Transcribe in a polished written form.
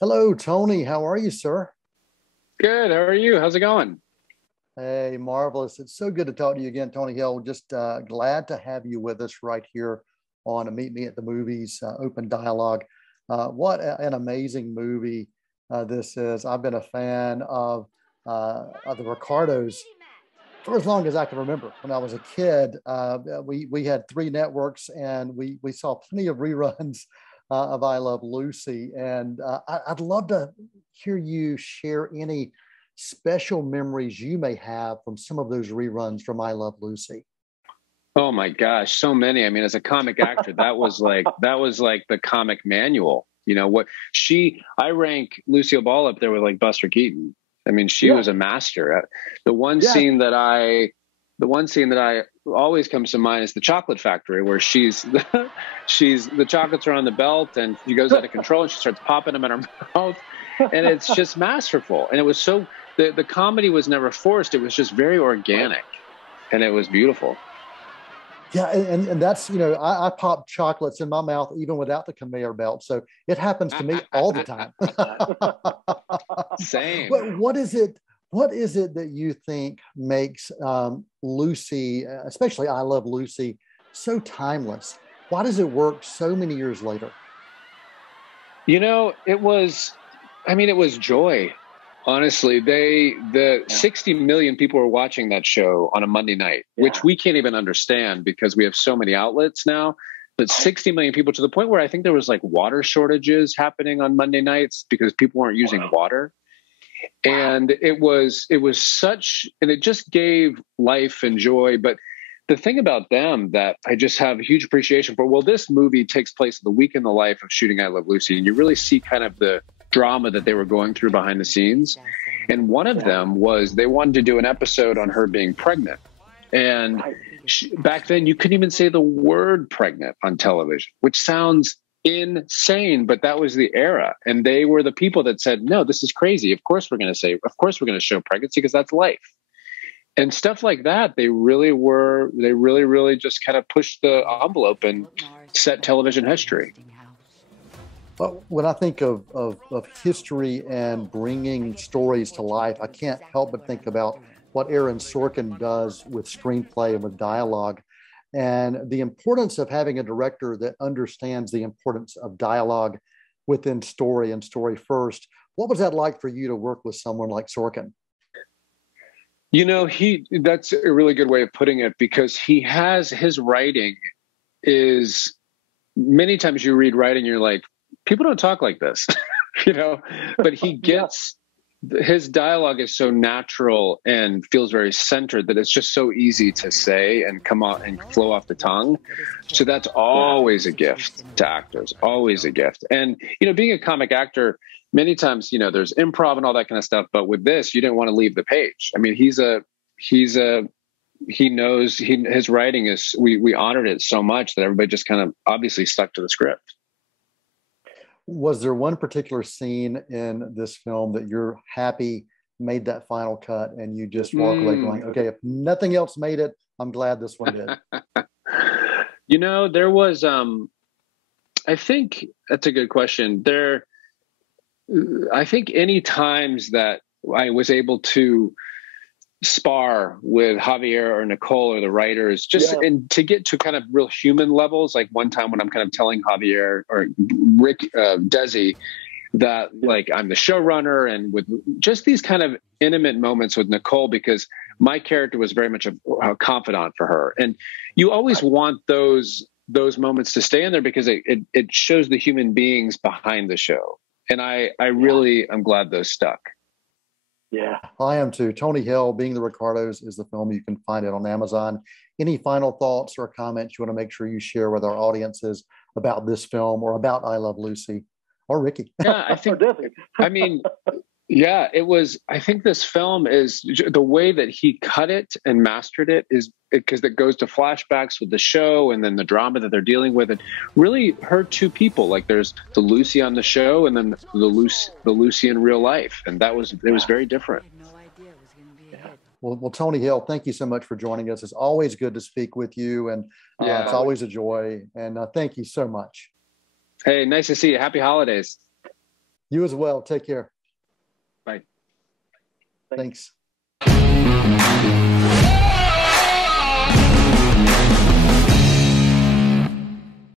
Hello, Tony. How are you, sir? Good. How are you? How's it going? Hey, marvelous. It's so good to talk to you again, Tony Hill. Just glad to have you with us right here on Meet Me at the Movies, Open Dialogue. An amazing movie this is. I've been a fan of the Ricardos for as long as I can remember. When I was a kid, we had three networks, and we saw plenty of reruns of I Love Lucy. And I'd love to hear you share any special memories you may have from some of those reruns from I Love Lucy. Oh my gosh, so many. I mean, as a comic actor, that was like the comic manual. You know what I rank Lucille Ball up there with like Buster Keaton. I mean, she Yeah, was a master. The one yeah, scene that I always comes to mind is the chocolate factory where she's the chocolates are on the belt and she goes out of control and she starts popping them in her mouth. And it's just masterful. And it was so the comedy was never forced. It was just very organic and it was beautiful. yeah. And that's, I pop chocolates in my mouth even without the conveyor belt. So it happens to me all the time. Same. What is it? What is it that you think makes Lucy, especially I Love Lucy, so timeless? Why does it work so many years later? It was joy. Honestly, the 60 million people were watching that show on a Monday night, which we can't even understand because we have so many outlets now. But 60 million people to the point where I think there was like water shortages happening on Monday nights because people weren't using water. And it was such, and it just gave life and joy. But the thing about them that I just have a huge appreciation for, well, this movie takes place the week in the life of shooting I Love Lucy, and you really see kind of the drama that they were going through behind the scenes. And one of them was they wanted to do an episode on her being pregnant. And back then, you couldn't even say the word pregnant on television, which sounds insane, but that was the era. And they were the people that said, no, this is crazy. Of course, we're going to show pregnancy because that's life. And stuff like that, they really, really just kind of pushed the envelope and set television history. Well, when I think of history and bringing stories to life, I can't help but think about what Aaron Sorkin does with screenplay and with dialogue, and the importance of having a director that understands the importance of dialogue within story and story first. What was that like for you to work with someone like Sorkin? That's a really good way of putting it because he has his writing is many times you read writing, you're like, people don't talk like this, you know, but he gets his dialogue is so natural and feels very centered that it's just so easy to say and come out and flow off the tongue. So that's always a gift to actors, always a gift. And, being a comic actor, many times, there's improv and all that kind of stuff. But with this, you didn't want to leave the page. I mean, he knows his writing is, we honored it so much that everybody just kind of obviously stuck to the script. Was there one particular scene in this film that you're happy made that final cut and you just walk away going, okay, if nothing else made it, I'm glad this one did? There was, I think that's a good question. I think any times that I was able to spar with Javier or Nicole or the writers, just and to get to kind of real human levels. Like one time when I'm kind of telling Javier or Rick Desi that like I'm the showrunner, and with just these kind of intimate moments with Nicole, because my character was very much a confidant for her, and you always want those moments to stay in there because it shows the human beings behind the show, and I'm glad those stuck. Yeah, I am too. Tony Hill, Being the Ricardos is the film. You can find it on Amazon. Any final thoughts or comments you want to make sure you share with our audiences about this film or about I Love Lucy or Ricky? Yeah, I think, I mean, yeah, it was, I think this film is the way that he cut it and mastered it is because it goes to flashbacks with the show and then the drama that they're dealing with. And really her two people, like there's the Lucy on the show and then the Lucy in real life. And it was very different. Well, Tony Hill, thank you so much for joining us. It's always good to speak with you, and it's always a joy. And thank you so much. Hey, nice to see you. Happy holidays. You as well. Take care. Bye. Thanks.